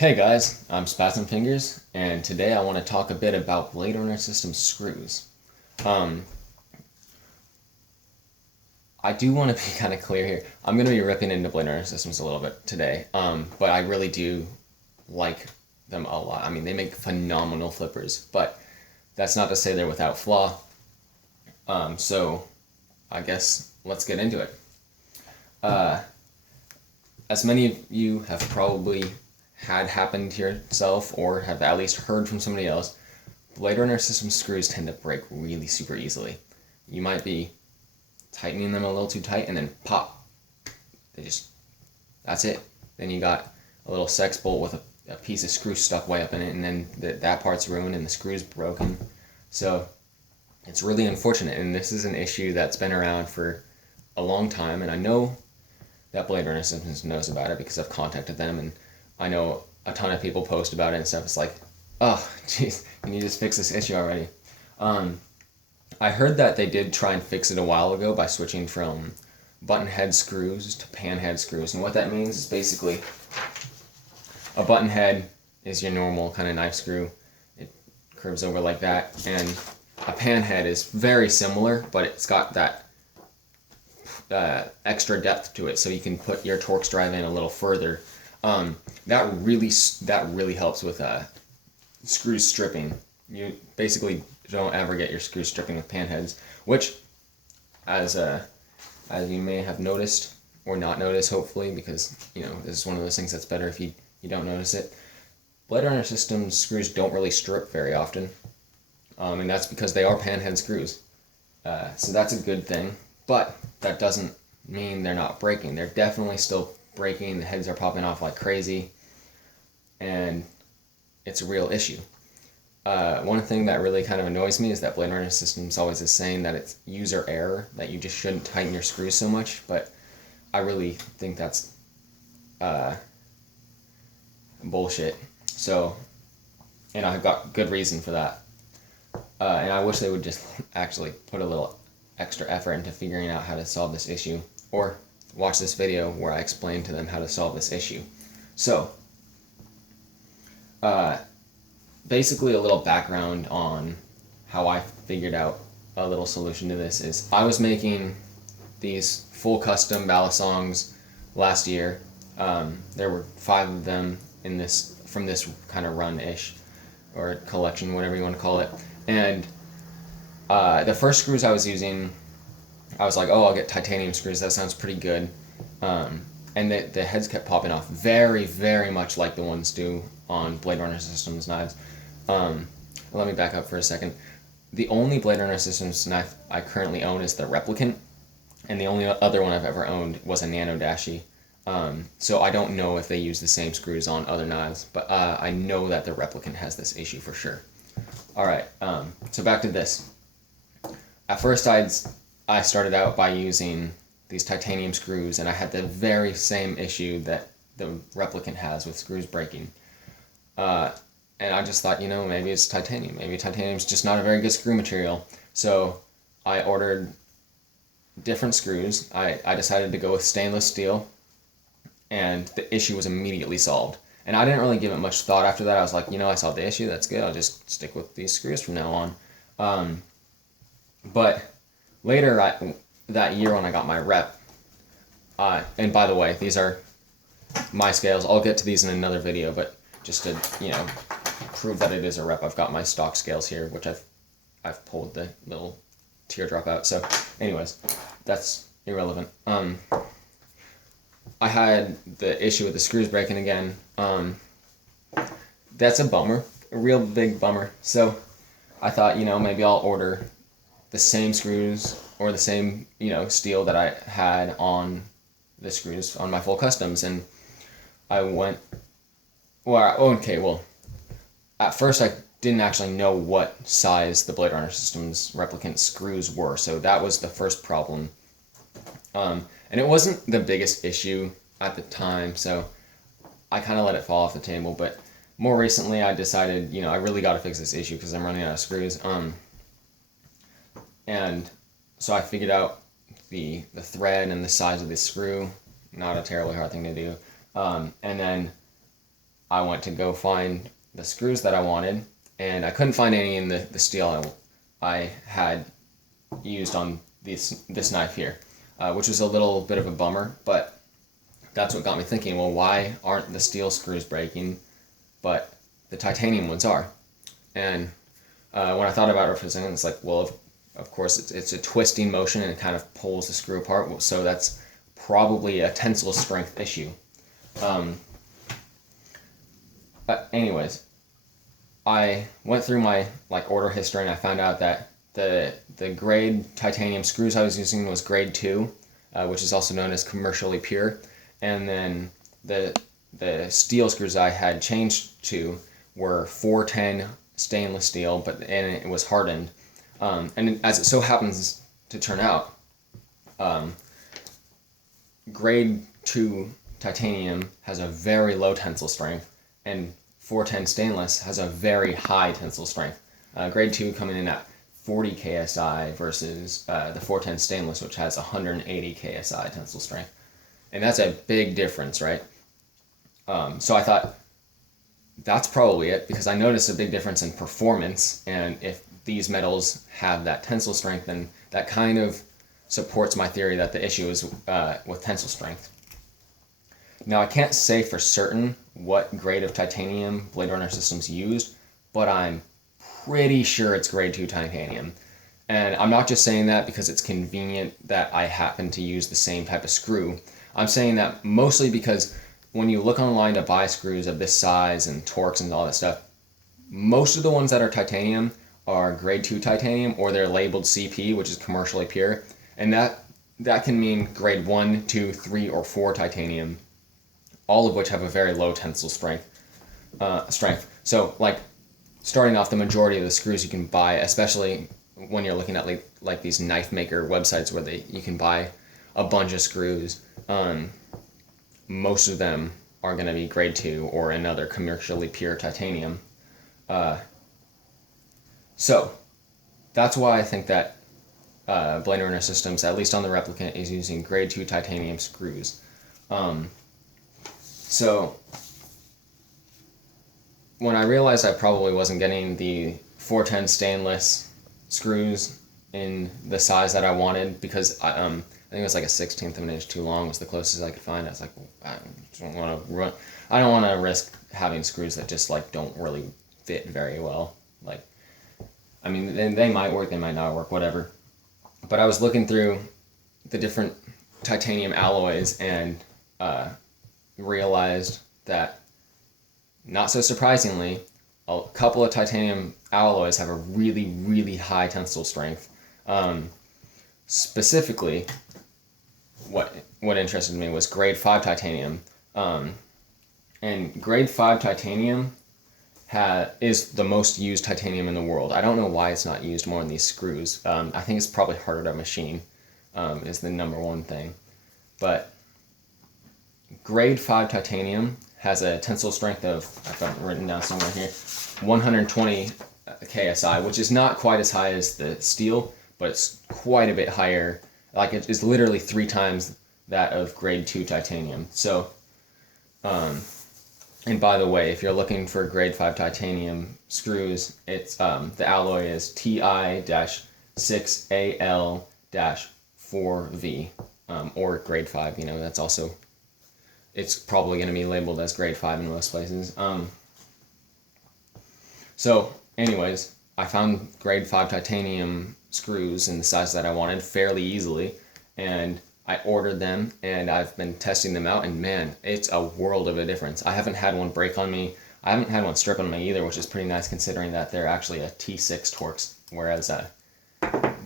Hey guys, I'm Spasm Fingers, and today I want to talk a bit about Bladerunners system screws. Um, I do want to be kind of clear here. I'm going to be ripping into Bladerunners systems a little bit today, but I really do like them a lot. I mean, they make phenomenal flippers, but that's not to say they're without flaw. So I guess let's get into it. As many of you have probably had happen to yourself or have at least heard from somebody else, Bladerunner system screws tend to break really super easily. You might be tightening them a little too tight and then pop. That's it. Then you got a little sex bolt with a piece of screw stuck way up in it, and then that part's ruined and the screw's broken. So it's really unfortunate, and this is an issue that's been around for a long time, and I know that Bladerunner Systems knows about it because I've contacted them, and I know a ton of people post about it and stuff. It's like, oh, jeez, can you just fix this issue already? I heard that they did try and fix it a while ago by switching from button head screws to pan head screws, and what that means is basically a button head is your normal kind of knife screw. It curves over like that, and a pan head is very similar, but it's got that extra depth to it, so you can put your Torx drive in a little further. That really helps with screw stripping. You basically don't ever get your screw stripping with pan heads, which, as you may have noticed or not noticed, hopefully, because this is one of those things that's better if you don't notice it. Bladerunner Systems screws don't really strip very often, and that's because they are pan head screws. So that's a good thing. But that doesn't mean they're not breaking. They're definitely still breaking. The heads are popping off like crazy, and it's a real issue. One thing that really kind of annoys me is that Bladerunner Systems always is saying that it's user error, that you just shouldn't tighten your screws so much, but I really think that's bullshit. So, and I've got good reason for that. And I wish they would just actually put a little extra effort into figuring out how to solve this issue, or watch this video where I explain to them how to solve this issue. So, basically a little background on how I figured out a little solution to this is I was making these full custom balisongs last year. There were 5 of them from this kind of run-ish, or collection, whatever you want to call it. And the first screws I was using, I was like, oh, I'll get titanium screws. That sounds pretty good. And the heads kept popping off very, very much like the ones do on Bladerunner Systems knives. Let me back up for a second. The only Bladerunner Systems knife I currently own is the Replicant, and the only other one I've ever owned was a Nano Dashi. So I don't know if they use the same screws on other knives, but I know that the Replicant has this issue for sure. Alright, so back to this. At first I started out by using these titanium screws, and I had the very same issue that the Replicant has with screws breaking. And I just thought, maybe it's titanium. Maybe titanium's just not a very good screw material. So I ordered different screws. I decided to go with stainless steel, and the issue was immediately solved. And I didn't really give it much thought after that. I was like, I solved the issue, that's good. I'll just stick with these screws from now on. But later that year when I got my rep, and by the way, these are my scales. I'll get to these in another video, but just to, prove that it is a rep, I've got my stock scales here, which I've pulled the little teardrop out. So anyways, that's irrelevant. I had the issue with the screws breaking again. That's a bummer, a real big bummer. So I thought, maybe I'll order the same screws or the same, steel that I had on the screws on my full customs. And I went, at first I didn't actually know what size the Bladerunner Systems Replicant screws were, so that was the first problem. And it wasn't the biggest issue at the time, so I kind of let it fall off the table, but more recently I decided, I really got to fix this issue because I'm running out of screws. And so I figured out the thread and the size of the screw. Not a terribly hard thing to do. And then I went to go find the screws that I wanted, and I couldn't find any in the steel I had used on this knife here, which was a little bit of a bummer, but that's what got me thinking, well, why aren't the steel screws breaking, but the titanium ones are? And when I thought about Replicant, it's like, well, of course, it's a twisting motion and it kind of pulls the screw apart, so that's probably a tensile strength issue. But anyways, I went through my order history and I found out that the grade titanium screws I was using was grade 2, which is also known as commercially pure, and then the steel screws I had changed to were 410 stainless steel, and it was hardened. And as it so happens to turn out, grade 2 titanium has a very low tensile strength, and 410 stainless has a very high tensile strength. Grade 2 coming in at 40 KSI versus the 410 stainless, which has 180 KSI tensile strength. And that's a big difference, right? So I thought, that's probably it, because I noticed a big difference in performance, and if these metals have that tensile strength, then that kind of supports my theory that the issue is with tensile strength. Now, I can't say for certain what grade of titanium Bladerunner systems used, but I'm pretty sure it's grade 2 titanium. And I'm not just saying that because it's convenient that I happen to use the same type of screw. I'm saying that mostly because when you look online to buy screws of this size and torques and all that stuff, most of the ones that are titanium are grade 2 titanium, or they're labeled CP, which is commercially pure. And that can mean grade 1, 2, 3, or 4 titanium, all of which have a very low tensile strength. So, starting off, the majority of the screws you can buy, especially when you're looking at like these knife maker websites where you can buy a bunch of screws, most of them are going to be grade 2 or another commercially pure titanium. So that's why I think that Bladerunner systems, at least on the Replicant, is using grade 2 titanium screws. So when I realized I probably wasn't getting the 410 stainless screws in the size that I wanted, because I think it was like a 1/16 of an inch too long was the closest I could find. I was like, I don't want to risk having screws that just don't really fit very well. I mean, they might work, they might not work, whatever. But I was looking through the different titanium alloys and realized that, not so surprisingly, a couple of titanium alloys have a really, really high tensile strength. Specifically, what interested me was grade 5 titanium. And grade 5 titanium is the most used titanium in the world. I don't know why it's not used more in these screws. I think it's probably harder to machine, is the number one thing. But grade 5 titanium has a tensile strength of, I've got it written down somewhere here, 120 KSI, which is not quite as high as the steel, but it's quite a bit higher. It is literally 3 times that of grade 2 titanium. So, and by the way, if you're looking for grade 5 titanium screws, it's the alloy is TI-6AL-4V, or grade 5. That's also, it's probably going to be labeled as grade 5 in most places. So, anyways, I found grade 5 titanium screws in the size that I wanted fairly easily, and I ordered them, and I've been testing them out, and man, it's a world of a difference. I haven't had one break on me. I haven't had one strip on me either, which is pretty nice considering that they're actually a T6 Torx, whereas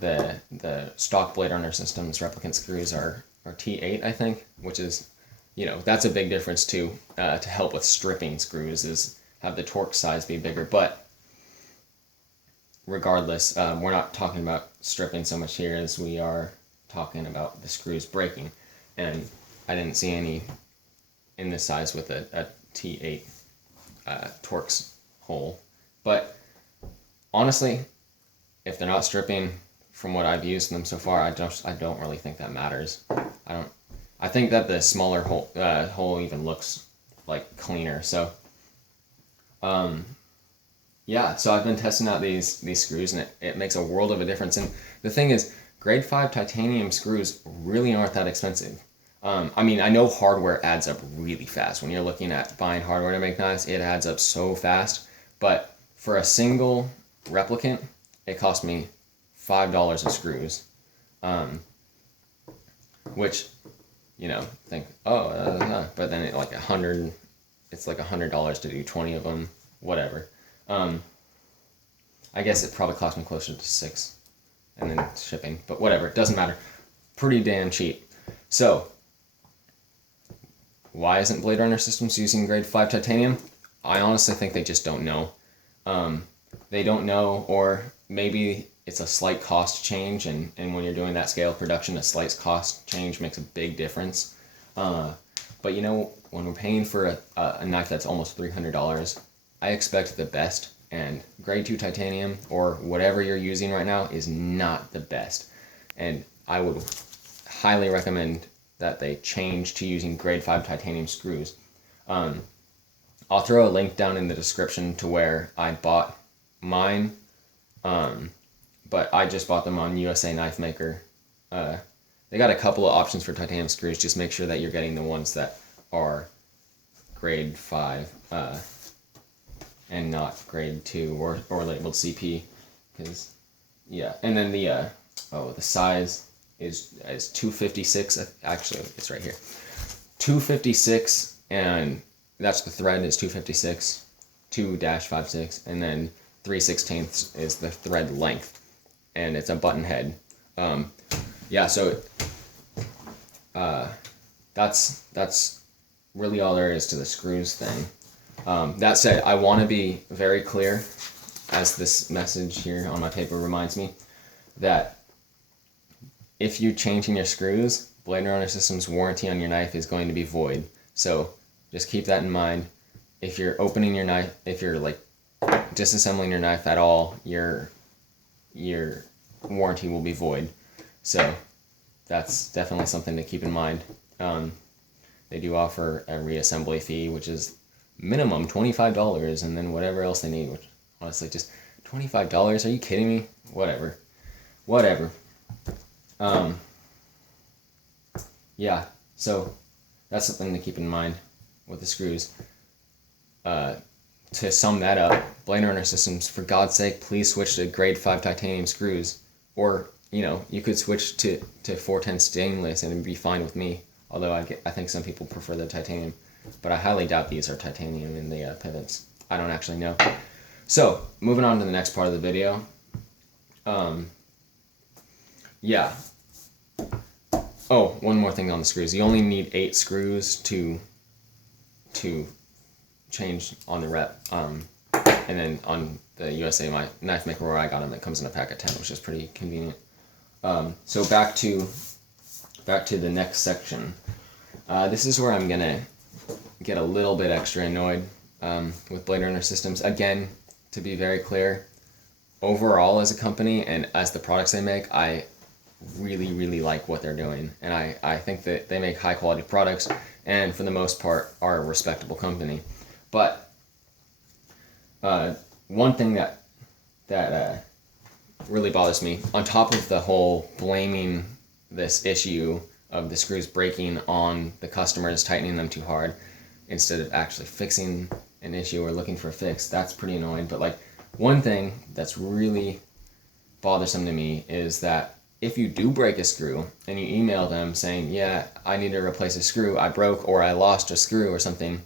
the stock Bladerunner systems Replicant screws are T8, I think, which is, that's a big difference too. To help with stripping screws is have the Torx size be bigger, but regardless, we're not talking about stripping so much here as we are talking about the screws breaking, and I didn't see any in this size with a T8 Torx hole. But honestly, if they're not stripping, from what I've used them so far, I don't really think that matters. I think that the smaller hole even looks cleaner. So Yeah, so I've been testing out these screws, and it makes a world of a difference. And the thing is, grade 5 titanium screws really aren't that expensive. I mean, I know hardware adds up really fast. When you're looking at buying hardware to make knives, it adds up so fast. But for a single replicant, it cost me $5 of screws, which, you know, think, oh, but then it's like $100 to do 20 of them, whatever. I guess it probably cost me closer to $6, and then shipping, but whatever, it doesn't matter. Pretty damn cheap. So, why isn't Bladerunner Systems using grade 5 titanium? I honestly think they just don't know. They don't know, or maybe it's a slight cost change, and when you're doing that scale of production, a slight cost change makes a big difference. But you know, when we're paying for a knife that's almost $300, I expect the best, and grade 2 titanium, or whatever you're using right now, is not the best. And I would highly recommend that they change to using grade 5 titanium screws. I'll throw a link down in the description to where I bought mine, but I just bought them on USA Knife Maker. They got a couple of options for titanium screws. Just make sure that you're getting the ones that are grade 5 and not grade 2 or labeled CP, because yeah. And then the size is 256. Actually, it's right here, 256, and that's the thread is 256, 2-56, and then 3/16 is the thread length, and it's a button head. Yeah, so that's really all there is to the screws thing. That said, I want to be very clear, as this message here on my paper reminds me, that if you're changing your screws, Bladerunner Systems' warranty on your knife is going to be void. So just keep that in mind. If you're opening your knife, if you're like disassembling your knife at all, your warranty will be void. So that's definitely something to keep in mind. They do offer a reassembly fee, which is minimum $25, and then whatever else they need, which honestly just $25, are you kidding me? Whatever. Yeah, so that's something to keep in mind with the screws. To sum that up, Bladerunner Systems, for God's sake, please switch to grade 5 titanium screws, or you know, you could switch to 410 stainless and it'd be fine with me, although I think some people prefer the titanium. But I highly doubt these are titanium in the pivots. I don't actually know. So, moving on to the next part of the video. Yeah. Oh, one more thing on the screws. You only need 8 screws to change on the rep. And then on the USA Knife Maker where I got them, it comes in a pack of 10, which is pretty convenient. So back to the next section. This is where I'm gonna get a little bit extra annoyed with Bladerunner Systems. Again, to be very clear, overall as a company and as the products they make, I really like what they're doing, and I think that they make high quality products, and for the most part are a respectable company. But one thing that really bothers me, on top of the whole blaming this issue of the screws breaking on the customers tightening them too hard instead of actually fixing an issue or looking for a fix, that's pretty annoying. But like, one thing that's really bothersome to me is that if you do break a screw and you email them saying, yeah, I need to replace a screw, I broke or I lost a screw or something,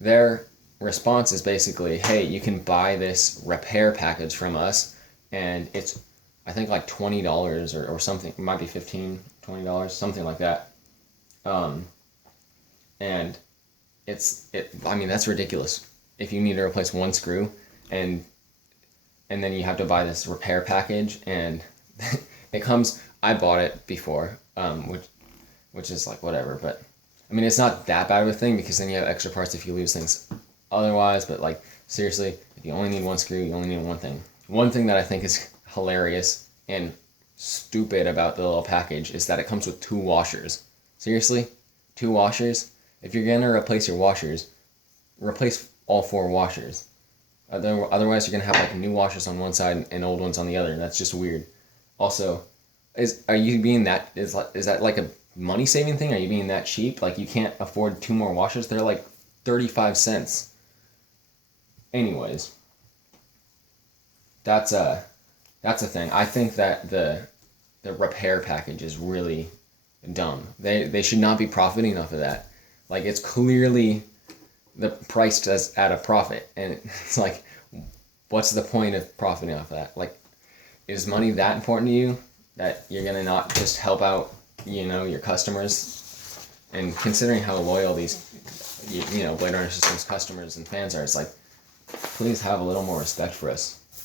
their response is basically, hey, you can buy this repair package from us, and it's, I think, like $20 or something. It might be $15, $20, something like that. And I mean, that's ridiculous. If you need to replace one screw and then you have to buy this repair package, and it comes, I bought it before, which is like whatever, but I mean, it's not that bad of a thing because then you have extra parts if you lose things otherwise. But like, seriously, if you only need one screw, you only need one thing. One thing that I think is hilarious and stupid about the little package is that it comes with 2 washers. Seriously? 2 washers? If you're gonna replace your washers, replace all 4 washers. Otherwise, you're gonna have like new washers on one side and old ones on the other, and that's just weird. Also, are you being that is that like a money saving thing? Are you being that cheap? Like you can't afford two more washers? They're like 35 cents. Anyways, that's a thing. I think that the repair package is really dumb. They should not be profiting off of that. Like it's clearly the price at a profit, and it's like, what's the point of profiting off of that? Like, is money that important to you that you're gonna not just help out, your customers? And considering how loyal these, Bladerunners Systems customers and fans are, it's like, please have a little more respect for us.